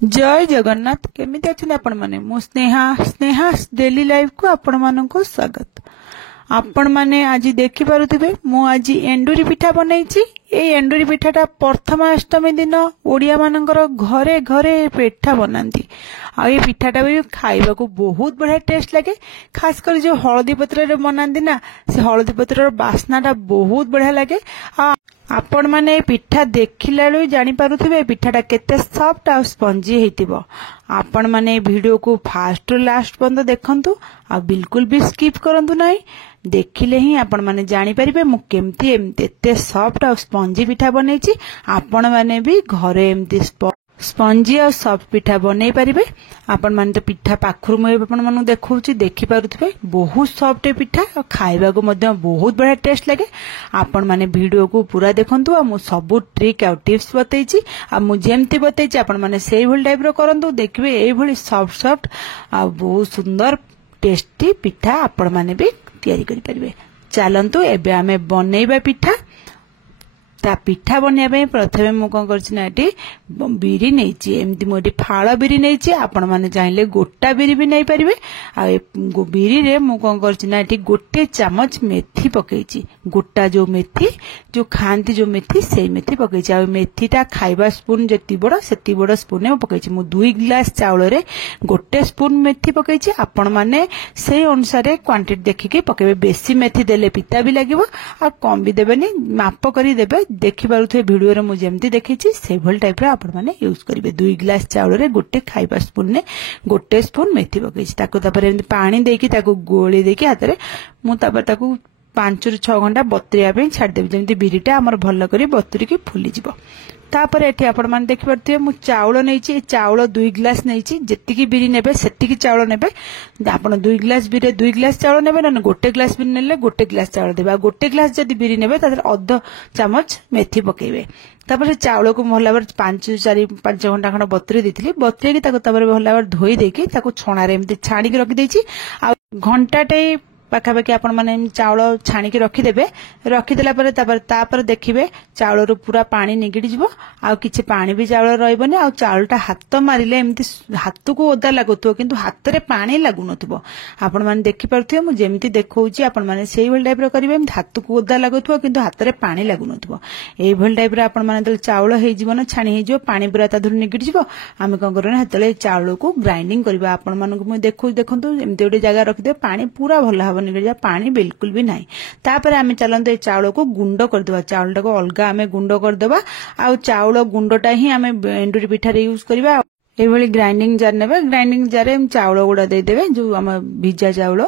जय जगन्नाथ केमिति अछन आपण माने मो स्नेहा स्नेहा डेली लाइफ को आपण मानको स्वागत। आपण माने आज देखि पारुथिबे मो आज एंडुरी पिठा बनैछि। ए एंडुरी पिठाटा प्रथमाष्टमी दिन ओडिया मानकर घरे घरे पिठा बनांती। आ ये पिठाटा भी खाइबा को बहुत बढ़िया टेस्ट लगे। खास कर जो हळदी पत्र रे बनांती ना से हळदी पत्र बास्नाटा बहुत बढ़िया लगे। आपण माने पिठा देखिला बेलू जानि पारुथिबे पिठाटा केते सॉफ्ट आ स्पंजी हेतिबो। आपण माने वीडियो को फास्ट टू लास्ट पर्यंत देखंतु आ बिल्कुल भी स्किप करंतु नाही। देखिले ही आपण माने जानि परिबे मु केमती एते सॉफ्ट आ स्पंजी पिठा बनैछि। आपण माने भी घरे एमती स्पंजी और सॉफ्ट पिठा बनै पारिबे। आपण माने तो पिठा पाखरु मैं आपण मानु देखौछि देखि पारुथिबे बहुत सॉफ्ट पिठा और खाइबा को मध्य बहुत बढ़िया टेस्ट लगे। आपण माने वीडियो को पूरा देखंतु आ मु सब ट्रिक और टिप्स बतैछि। आ मु जेमती बतैछि आपण माने सेही भल टाइप रो करंतु देखबे एई भली सॉफ्ट सॉफ्ट आ बहुत सुंदर टेस्टी पिठा आपण माने भी तैयारी करि परिबे। चलंतु एबे आमे बनैबा पिठा। ता पिठा बनैबा प्रथमे मु कोन करछि ना एटी बिरी नैछि। एमती मु एटी फाळ बिरी नैछि। आपण माने चाहिले गोटा बिरी भी नै परिबे। आ बिरी रे मु कोन करछि ना एटी गोटे चम्मच मेथी पकैछि। गोटा जो मेथी जो खांती जो मेथी सेई मेथी पकैछि। आ मेथीटा खाइबा स्पून जेति बड़ स्पून में पकैछि। मु 2 ग्लास चावल रे गोटे स्पून मेथी पकैछि। आपण माने सेई अनुसार क्वांटिटी देखिके पकेबे। बेसी मेथी देले पिता भी लागिवो आ कम भी देबेनी माप करी देबे। देखि पारुथे वीडियो रे मु जेमती देखिछि से भल टाइप रे आपण माने यूज करिवे। 2 ग्लास चावल रे गोटे खाइबा स्पून ने गोटे स्पून मेथी पकैछि। ताको तापर एमती पानी देकी ताको गोली देकी हाथ रे मु तापर ताको 5 ରୁ 6 घंटा बतरिया पे छाड़ देबे जेमती बिरीटा हमर भल करी बतरी की फुली जिवो। तापर एठी आपण माने देखि परथिबे मु चावल नैछि। चावल 2 ग्लास नैछि। जेतिकी बिरी नेबे सेतिकी चावल नेबे। आपण 2 ग्लास बिरी 2 ग्लास चावल नेबे न गोटे ग्लास बिरी नेले गोटे ग्लास चावल देबा। गोटे ग्लास जदी बिरी नेबे तादर आधा चम्मच मेथी पकेबे। तापर चावल को भल भाव 5 घंटा खंड बतरी देथिली। बतरी की ताको तापर भल भाव धोई देकी ताको छणा रे एमती छाणी के रखि देछि। आ घंटाटे पाखापाखि आपण माने चावल छाणी के रखिदेबे। रखिदेला पर तापर देखिबे चावल रो पूरा पानी निगिडी जिवो। आ किछि पानी भी चावल रहइबनी। आ चावलटा हाथ मारिले एमती हाथ को ओदा लागुथो किंतु हाथ रे पानी लागु नथिबो। आपण माने देखि परथिबे मु जेमती देखौछि आपण माने सेही भल टाइप रो करिवे। एमती हाथ को ओदा लागुथो किंतु हाथ रे पानी लागु नथिबो। एई भल टाइप रे आपण माने तले चावल हेइ जिवो न छाणी हेइ जिवो पानी पूरा ता धुर निगिडी जिवो। आमे कोन करना हेतले चावल को ग्राइंडिंग करबा। आपण मानकु मु देखंतु एमती ओटे जगह रखिदे पानी पूरा भल भाव निगिडी जा पानी बिल्कुल भी नाही। तापर आमे चलंते चावल को गुंड कर देबा। चावलटा को अलगा आमे गुंड कर देबा। आ चावल गुंडटा ही आमे एंडुरी पिठा रे यूज करबा। ए भली ग्राइंडिंग जार नेबे। ग्राइंडिंग जार रे चावल गुडा दे देबे जो आमे भिजा चावल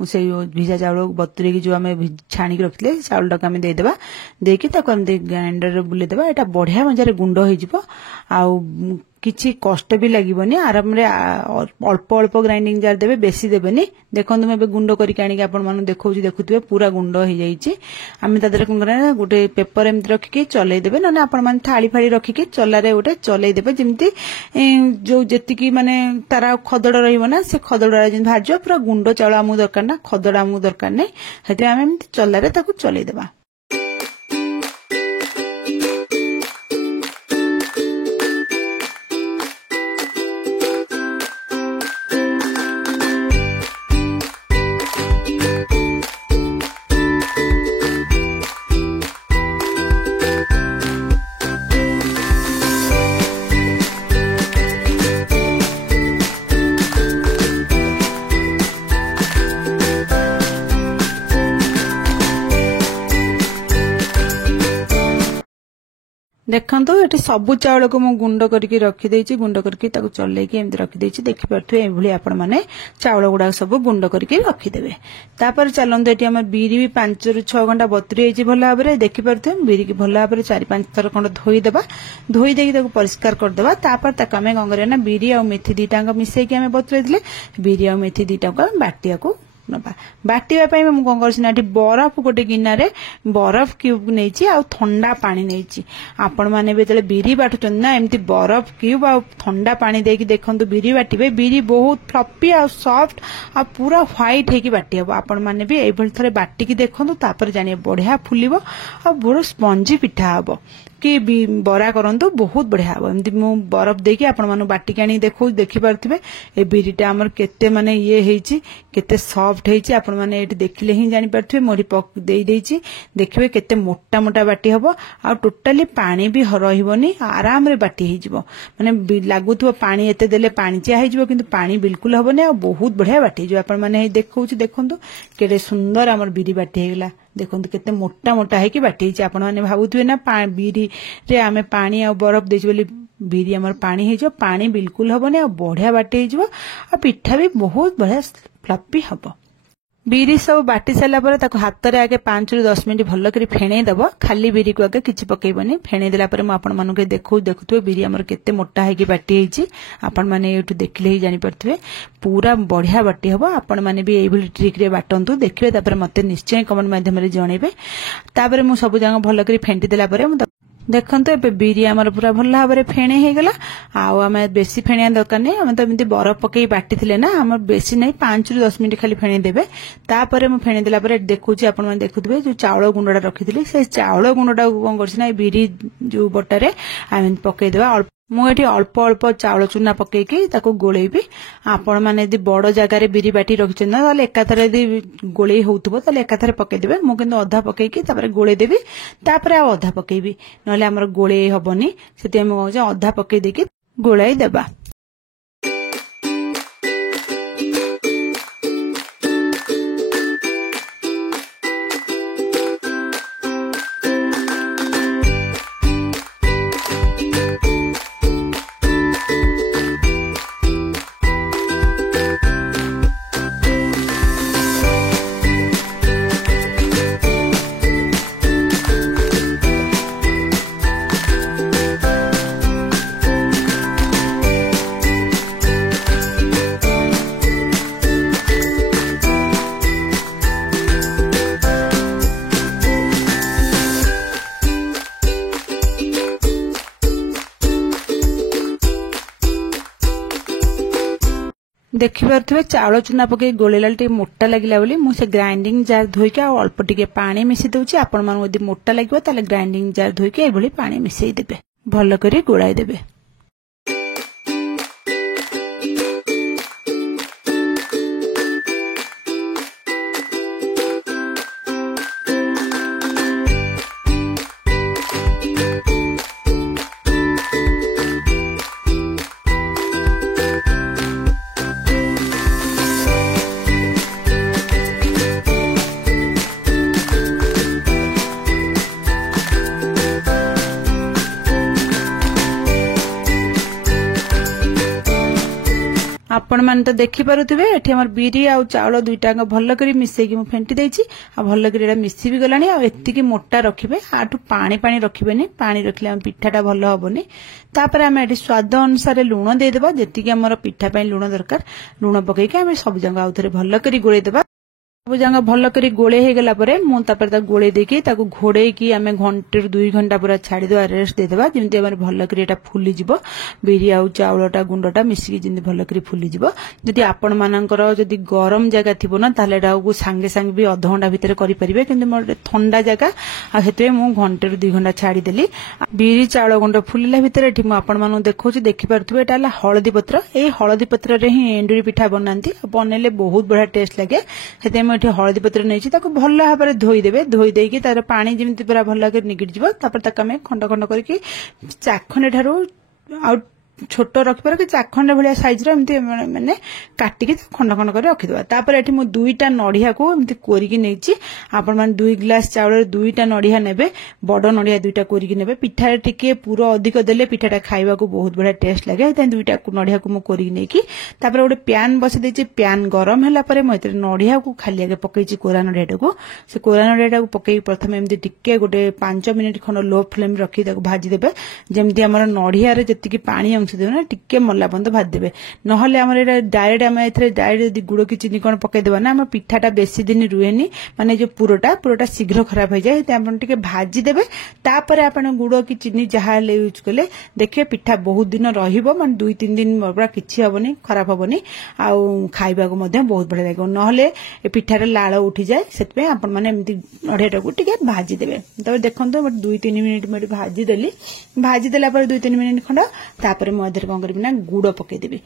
से भिजा चावल बतुरे की जो आमे छाणी के रखले चावल टाक आमे दे देबा। देकी ताको आमे ग्राइंडर रे बुले देबा। एटा बढ़िया मजारे गुंड होई जिवो। आ किछि कष्ट भी लागिबनी। आराम रे अल्प अल्प ग्राइंडिंग जार देबे बेसी देबेनी। देखंतु मैं गुंड करी काणी के आपण मानु देखौछि देखुथिबे पूरा गुंड हो जाईछि। आमे तादरे कोन करना गोटे पेपर एमति रखि के चलै देबे। न आपण मान थाली फाड़ी रखि के चल्ला रे गोटे चलै देबे। जेमति जो जेतिकी माने तारा खदड़ रहिबो ना से खदड़ा जेन भाजो पूरा गुंड चावल आमु दरकार ना खदड़ा आमु दरकार नै। हेते आमे एमति चल्ला रे ताकू चलै देबा। देखंतु एटी सबु चावल को मु गुंड करके रखि देछि। गुंड करके ताको चलै के एमति रखि देछि। देखि परथु ए भली आपण माने चावल गुडा सब गुंड करके रखि देबे। तापर चलंतु एटी हमर बिरी भी 5 ରୁ 6 घंटा बतुरी हेछि भल भाबरे। देखि परथु बिरी की भल भाबरे 4-5 थर खंड धोई देबा। धोई देकी ताको परिष्कार कर देबा। तापर ताको हमें गंगरे ना बिरी और मेथी दीटांग मिसै के हमें बतुरै दिले। बिरी और मेथी दीटांग बाटिया को नबा। बाटिया पई मु कोन करछि ना बरफ गोटे गिन्ना रे बरफ क्यूब नैछि आ ठंडा पानी नैछि। आपण माने बेतले बिरी बाटुचन ना एमती बरफ क्यूब आ ठंडा पानी देकी देखंतु बिरी बाटिबे। बिरी बहुत फ्लफी आ सॉफ्ट आ पूरा व्हाइट हेकी बाटी हबो। आपण माने भी एभल थरे बाटी की देखंतु तापर जानि बढ़िया फुलिबो आ बड़ स्पंजी पिठा हबो। कि बरा करंतु बहुत बढ़िया हम एमती मु बरफ देकी आपण मानु बाटिक आनी देखो देखि पारथिबे ए बिरीटा हमर केते माने ये हेची केते सॉफ्ट हेची आपण माने एटी देखिले ही जानि पारथिबे मोरी पक देई देची देखिबे केते मोटा मोटा बाटी हबो आ टोटली पानी भी रहिबोनी आराम रे बाटी हे जिवो माने लागुथबो पानी एते देले पानी चिया हे जिवो किंतु पानी बिल्कुल हबोनी आ बहुत बढ़िया बाटी जो आपण माने देखौची देखंतु केते सुंदर हमर बिरी बाटी हेगला देखंतु केते मोटा मोटा है कि बाटी छै आपण माने भाबुथबे ना बिरी रे आमे पानी आ बरफ देछ बोली बिरी हमर पानी हे जो पानी बिल्कुल हबोनी आ बढ़िया बाटी हे जिवो आ पिठा भी बहुत बढ़िया फ्लफी हबो बिरी सब बाटी सारा पर ताको हाथ रे आगे 5 ରୁ 10 मिनिट भल करी फेणे दबो खाली बिरी को आगे किछि पकेइबनी फेणे देला पर म आपण मानु के देखुथबे बिरी हमर केते मोटा है कि बाटी हेची आपण माने एठु देखले ही जानि परथबे पूरा बढ़िया बाटी हबो आपण माने भी एई भली ट्रिक रे बाटंतु देखिबे तापर मते निश्चय कमेंट माध्यम रे जणेबे तापर मु सब जंग भल करी फेंटी देला पर देखंतु ए बिरी हमर पूरा भल भाबरे फेणे हे गेला आउ हमें बेसी फेणिया दरकार नै हम त एमती बरफ पकई बाटी थिले ना हमर बेसी नै 5 ରୁ 10 मिनिट खाली फेणे देबे तापर मु फेणे देला पर देखुची आपण माने देखुथबे जो चावल गुंडा रखिथिली से चावल गुंडा कोन करछि ना बिरी जो बटारे हम पकई देबा मु एठी अल्प अल्प चावल चूना पकेकी ताको गोळेबी आपण माने यदि बड़ जगह रे बिरी बाटी रखिछन ना ताले एकाथरे यदि गोळेई होउतबो ताले एकाथरे पके देबे मु किंतु अधा पकेकी तापर गोळे देबी तापर आ अधा पकेबी नले हमर गोळेई हबनी सेते मु अधा पके देकी गोळाई देबा देखिपे चावल चूना पकई गोलेला टे मोटा लगिला बोली मु से ग्राइंडिंग जार धोइके आ अल्प टिके पानी मिसी दउची आपण मानु यदि मोटा लागिवो ताले ग्राइंडिंग जार धोइके ए भली पानी मिसई देबे भल करी गोळाई देबे आपण मान तो देखि पारुथिबे एठी हमर बिरी आ चावल दुईटा भल करी मिसेई कि मु फेंटी देछि आ भल करी एटा मिसी भी गलानी आ एति कि मोटा रखिबे आठु पानी पानी रखिबेनी पानी रखले हम पिठाटा भल होबनी तापर हम एठी स्वाद अनुसार लूण दे देबा जेति कि हमर पिठा पई लूण दरकार लूण पकई के हम सब जंगा आउथरे भल करी गोळे देबा सब जंगा भल करी गोळे हे गेला परे मु तापर ता गोळे देकी ताको घोड़े की हमें घंटे 2 घंटा पूरा छाड़ी देबा रेस्ट दे देबा जेमति हमर भल करी एटा फुली जिवो बिरी आ चावलटा गुंडटा मिसी की जेमति भल करी फुली जिवो जदि आपण मानकर जदि गरम जगह थिबो ना ताले एटा को संगे संग भी आधा घंटा भीतर करि परिबे किंतु मोर ठंडा जगह आ हेते मु घंटे 2 घंटा छाड़ी देली बिरी चावल गुंड फुलिला भीतर एठी मु आपण मानु देखौची देखि परथबे एटा ला हळदी पत्र ए हळदी पत्र रे ही एंडुरी पिठा बनांती बनेले बहुत बढ़िया टेस्ट लागे हेते एठी हळदी पत्र नैछि ताको भल्ला भाबरे धोई देबे धोई देकी तार पानी जेमति पूरा भल्ला कर निगिट जिवो तापर ताका में खंड खंड करके चाखने ठारो आ छोट रखिपर कि चाखंड भलिया साइज रो एमती माने काटी के खंड खंड कर रखि दबा तापर एठी मु दुईटा नडिया को एमती कोरी की नैछि आपण मान 2 ग्लास चावल रे दुईटा नडिया नेबे बडो नडिया दुईटा कोरी की नेबे पिठा टिके पूरा अधिक देले पिठाटा खाइबा को बहुत बढ़िया टेस्ट लागे त दुईटा नडिया को मु कोरी नै की तापर ओडे पैन बसे देछि पैन गरम होला परे म एते नडिया को खाली आगे पकैछि कोरा नडिया को से कोरा नडिया को पकई प्रथम एमती टिके गोटे 5 मिनिट खन लो फ्लेम रखी ताको भाजी देबे जेमती हमर नडिया रे जति की पानी अंश देवे टिके मल्ला पर्यंत भाजी देवे नहले आमर एटा डायरेक्ट आम डायरेक्ट यदि गुड़ कि चीनी कौन पकईदेवा ना आम पिठाटा बेसी दिन रुएनी माने जो पुरोटा शीघ्र खराब हो जाए आप भाजी देवे तापर आप गुड़ कि चीनी जहाँ यूज कले देखिए पिठा बहुत दिन रहिबो माने 2-3 दिन पूरा किछि हबनी खराब हबनी आउ खाइबा को मध्य बहुत बढ़िया लागो नहले ए पिठार लाल उठी जाए सेतपे आपण माने एमती नड़िया को टिके भाजी देवे तबे देखंतो 2-3 मिनिट में भाजी देली भाजी देला पर 2-3 मिनिट खंड तापर मो अधर कोन करबी ना गुड़ पके देबी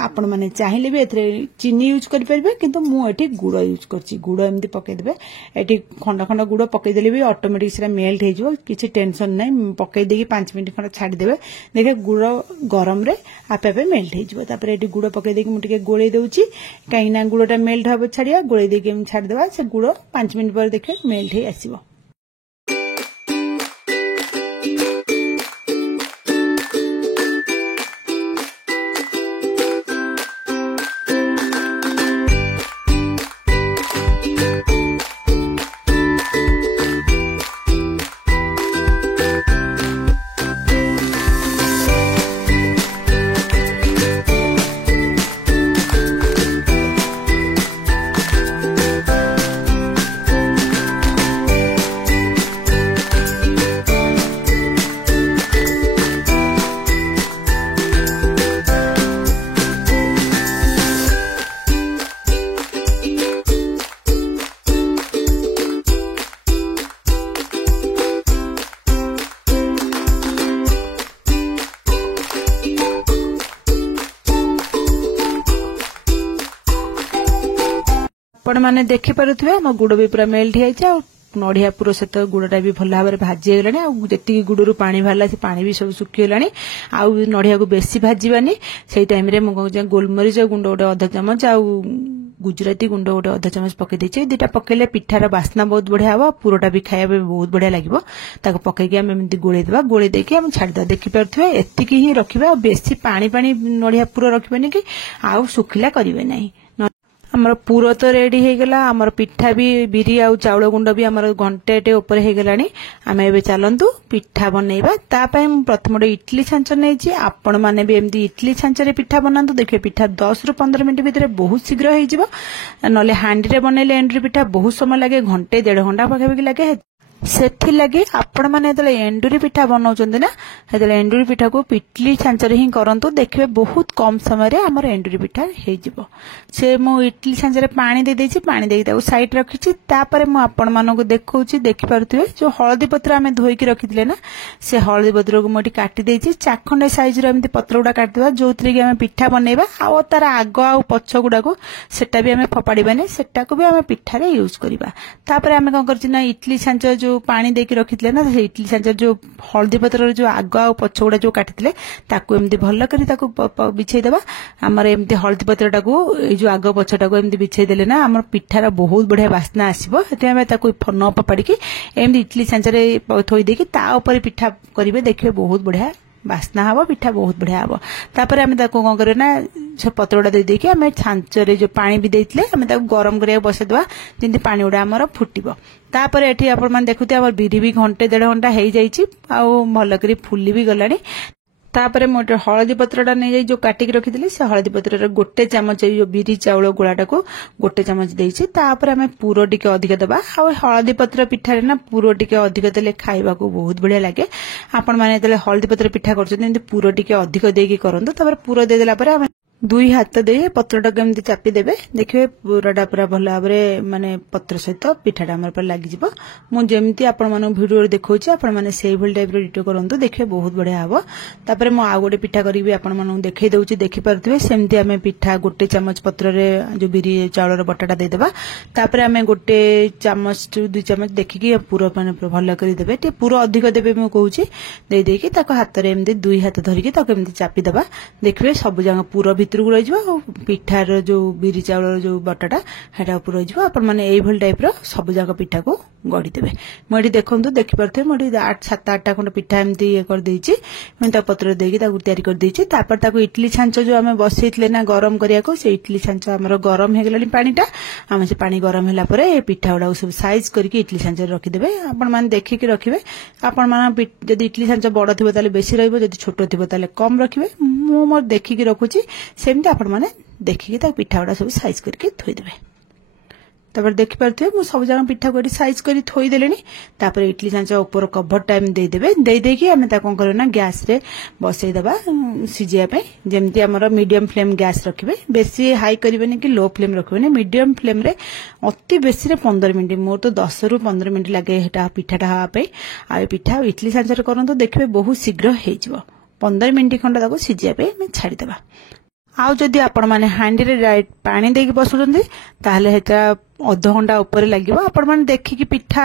आपण माने चाहिले भी एथरे चीनी यूज करि परबे किंतु मु एठी गुड़ यूज करछि गुड़ एमती पके देबे एठी खंड खंड गुड़ पके देले भी ऑटोमेटिक सेरा मेल्ट हे जिवो किछि टेंशन नै पके देकी 5 मिनिट खंड छाडी देबे देखे गुड़ गरम रे आपे आपे मेल्ट हे जिवो तापर एठी गुड़ पके देकी मु टिके गोळै देउछि काई ना गुड़टा मेल्ट हबो छाडिया गोळै देकी हम छाडी देबा से गुड़ 5 मिनिट पर देखे मेल्ट हे आसीबो आपण माने देखि पारुथिबे हम गुड़ भी पूरा मेल्ट हो नड़िया पुरो सहित गुड़टा भी भल भाव भाजी गलानी आती गुड़ू पानी बाहर से पानी भी सब सुखीगलानी आउ नड़िया को बेसी भाजबानी से टाइम मुझे गोलमरीच गुंड गोटे अधा चामच आउ गुजराती गुंड गोटे अधा चामच पकई देछि दुटा पकईले पिठार बास्ना बहुत बढ़िया हम पुरोटा भी खाया बहुत बढ़िया लगे पकईकी आम एमती गोलई देवा गोलई देकी आम छाड़ीदा देखिपे एतिकी ही रखा बेसी पानी पानी नड़िया पुरो रखबेनी कि आउ सुखिला करेंगे नहीं आमर पूर तो रेडी हो गला आमर पिठा भी बिरी आउ चाउल गुंड भी आमर घंटे ऊपर हो गलानी आम ए चलतु पिठा बनइबा तापाई प्रथम गोटे इडली छांच नहीं आपण मैंने भी एमती इडली छांचरे पिठा बनातु देखिए पिठा 10 ରୁ 15 मिनट भितर बहुत शीघ्र हो नले हांडी रे बनइले एंडुरी पिठा बहुत समय लगे घंटे 1.5 घंटा पाखापाखि लगे सेठी लगे आपण माने जले एंडुरी पिठा बनाउचंदी ना हेतले एंडुरी पिठा को इडली छांचरे ही करंतु देखबे बहुत कम समय रे हमर एंडुरी पिठा हे जिवो से मो इडली छांचरे पानी दे देछि पानी देई ताको साइड रखिछि तापरे मो आपण मानको को देखौछि देखि पारुथिबे जो हळदी पत्र आमे धोई के रखिथिले ना से हळदी पत्र को मोटी काटी देछि चाखंडे साइज रो एमती पत्र गुडा काटी देबा जोतरे कि आमे पिठा बनैबा आ तार आगो आ पछ गुडा को सेटा भी आमे फपाड़ीबानी सेटा को भी आमे पिठा रे यूज करबा तापरे आमे कोन करछि ना इडली छांच जो पानी देके रखिथिले ना से इडली छांच जो हळदी पत्र जो आगो आ पछ गुडा जो काटिथिले ताको एमती भल्ला करी ताको बिछै देबा हमर एमती हळदी पत्रटा को जो आगो पछटा को एमती बिछै देले ना हमर पिठार बहुत बढ़िया बास्ना आसीबो एते हमें ताको न पपाड़ी एमती इडली छांचरे थोई देकी ता ऊपर पिठा करिवे देखिबे बहुत बढ़िया बास्ना हबो पिठा बहुत बढ़िया हबो तापर हमें ताको कोन करे ना छ पत्रोडा दे देकी हमें छांचरे जो पानी भी देइतले हमें ताको गरम करिया बसे दवा जिंती पानी उडा हमर फुटिबो तापर एठी आपण मान देखुते हमर बिरी भी घंटे 1.5 घंटा हेई जाईची आ भल करी फुली भी गलानी तापर मोटे हळदी पत्रटा नहीं जाई जो काटिक रखिथिले से हळदी पत्रर गोटे चामच जो बिरी चाउल गोलाटा को गोटे चामच देइछि तापर हमें पूरो टिके अधिक दबा आ हळदी पत्र पिठारे ना पूरो टिके अधिक देले खाइबा को बहुत बढ़िया लागे आपण माने देले हळदी पत्र पिठा करछन एंती पूरो टिके अधिक देकी करंतो तापर पूरो दे देला परे हमें 2 हाथ दे पत्रटा केमती चापी देबे देखिबे पूराटा पूरा भल भाबरे माने पत्र सहित पिठाटा हमर पर लागि जिवो मु जेमती आपण माने वीडियो रे देखौछि आपण माने सेही भल टाइप रे डिटो करंतु देखिबे बहुत बढ़िया हबो तापर मु आ गोटे पिठा करिबी आपण माने देखै दउछि देखि परथिबे सेमती हमें पिठा गोटे चामच पत्र रे जो बिरी चाउल रो बटाटा दे देबा तापर हमें गोटे चामच 2 चामच देखिकी पूरा माने भल करी देबे ते पूरा अधिक देबे मु कहूछि दे देकी ताको हाथ रे एमती 2 हाथ धरिकी ताको एमती चापी देबा देखिबे सब जंग पूरा भितर रही पिठार जो बिरी चाउल जो बटाटा हेटा ऊपर रही आपण मैंने यही टाइप सब जाक पिठा को गढ़ीदेवे। मुझे देखो देखिपे मुझे 7-8टा खंड पिठा एमती ये करदे पत्र देकी तैयारी करदे। इडली छांच जो आम बसई ना गरम करने को से इडली छांच आम गरम हो गला पानीटा आम से पानी गरम है पिठा गुड़ा सब साइज करके इडली छांच रखिदे। आपण मैंने देखिकी रखिए आपण जब इडली छांच बड़ थी बेसी रही छोट थी कम रखिए। मु मोर देखिकी रखुची सेमती आपण मैंने देखिकी पिठा गुड़ा सब साइज करके थोईदेवे। तापर देखिपे मुझे सब जगह पिठा को साइज कर थोईदे। इडली छांच ऊपर कभर टाइम देदेवे देदेकी आम कौन करना गैस रे बसईदबा सीझापी जमती आमर मीडियम फ्लेम गैस रखिए। बेसी हाई करें कि लो फ्लेम रखिए मीडियम फ्लेम रे अति बेसी 15 मिनट मोर तो 10 ରୁ 15 मिनट लगे पिठाटा हाँपे। आ पिठा इडली छांच करूँ देखिए बहुत शीघ्र हो 15 मिनट खंड सीझापी छाड़ीदे। आउ जदि आपण माने हांडी रे डायरेक्ट पानी देके बसुचंदी ताहले हेता अध घंटा ऊपर लगे आपण मैंने देखिकी पिठा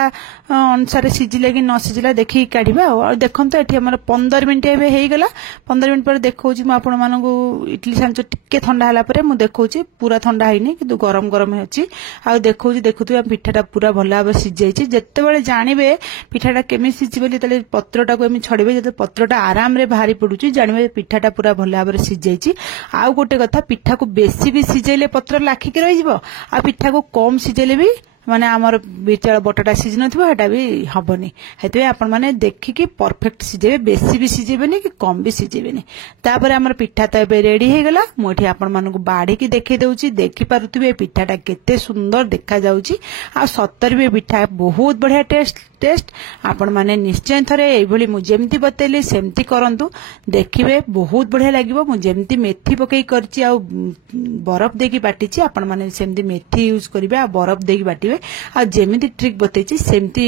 अनुसार सिझिला कि न सिझिला देखिकी काढ़ा। और देखो ये आम 15 मिनट एगला 15 मिनट पर देखा आपण मानक इडली छांच टिके ठंडा है मुझे देखा पूरा ठंडा है कि गरम गरम अच्छी आ देखा देखुए पिठाटा पूरा भल भाव सीझे। जिते जानवे पिठाटा केमी सीझे जो पत्रटा को छड़े जो पत्रटा आराम रे बाहरी पड़ुची जानवे पिठाटा पूरा भल भाव सीझे। आउ गोटे कथा पिठा को बेसी भी सीझेले पत्र लाखिक रही आ पिठा को कम सीझेले भी माने आमर बिचार बटाटा सीझी नथिबा भी हबनी। हेतु आपण माने देखिकी परफेक्ट सीझेबे बेसी भी सीझेबेनी कि कम भी सीझेबेनी। तापर आमर पिठा तो एबे रेडी हे गला। मोठी आपण मानकु बाड़ी की देखै दउची देखि पारुथिबे पिठाटा केते सुंदर देखा जाउची आ सत्तर भी पिठा बहुत बढ़िया टेस्ट आपण माने निश्चय थरे एभली मु जेमती बतेली सेमती करंतु देखिबे बहुत बढ़िया लागिबो। मु जेमती मेथी पकई करची आ बरफ देकी बाटीची आपण माने सेमती मेथी यूज करिवे आ बरफ देकी बाटी आ जेमिति ट्रिक बतेची सेमती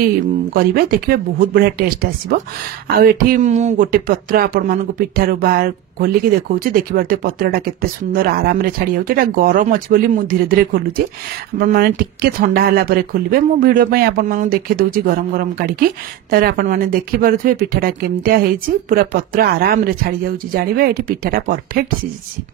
करिवे देखिबे बहुत बढ़िया टेस्ट आसीबो। आ एठी मु गोटे पत्र आपण मानकु पिठारो बाहर खोलिकी देखौची देखिबारते पत्रटा केते सुंदर आराम रे छाड़ी जाउची। एटा गरम अछि बोली मु धीरे धीरे खोलुची आपण माने टिके ठंडा हला परे खोलिबे। मु वीडियो पई आपण मानकु देखि दउची गरम गरम काढिकी तार आपण माने देखि पारुथबे पिठाटा केमतिया हेची पूरा पत्र आराम रे छाड़ी जाउची जानिबे एठी पिठाटा परफेक्ट सिझिची।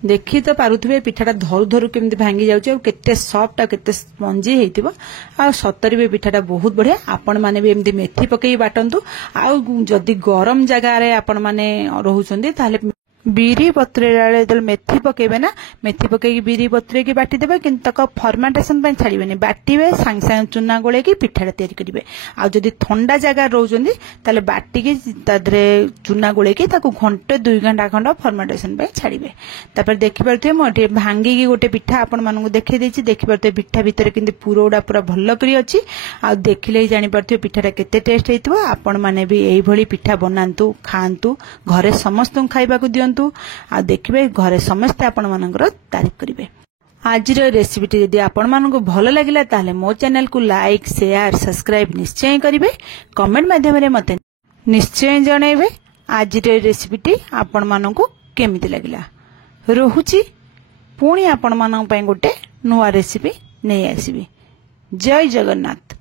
देखी तो पारुथिबे पिठाटा धरु धरु केमती भांगी जाउची केते सॉफ्ट आ केते स्पंजी हेतिबो आ सत्तरी भी पिठाटा बहुत बढ़िया। आपण माने भी एमती मेथी पकई बाटंतु आ जदि गरम जगह रे आपण माने रहुचंदी ताले बीरी पत्रे जो मेथी पकेबे ना मेथी पकई बीरी पत्रे की बाटी देबे किंतु तक फर्मेंटेशन पे छाड़ीबेनी बाटीबे सांग सांग चूना गोले की पिठाटा तैयारी करिवे। आ जदि ठंडा जगह रहउचंदी ताले बाटी की तादरे चूना गोले की ताको घंटे 2 घंटा खंड फर्मेंटेशन पे छाड़ीबे। तापर देखि परथे मोटे भांगी की गोटे पिठा आपण मानकु देखै देछि देखि परथे पिठा भीतर किंतु पुरोडा पूरा भल्ल करी अछि आ देखिले जानि परथे पिठाटा केते टेस्ट हेतिबो। आपण माने भी एई भली पिठा बनांतु खांतु घरे समस्त खाइबा को दियंतु आ देखिबे घरे समस्त आपण मानकर तारीफ करिवे। आज रेसिपीटी यदि आपण मानकु भल लागिला ताले मो चैनल को लाइक शेयर सब्सक्राइब निश्चय करिवे। कमेंट माध्यम रे मते निश्चय जणाइबे आज रेसिपीटी आपण मानकु केमिति लागिला। रहुची पुणी आपण मानक पय गोटे नुवा रेसिपी नै आसीबी। जय जगन्नाथ।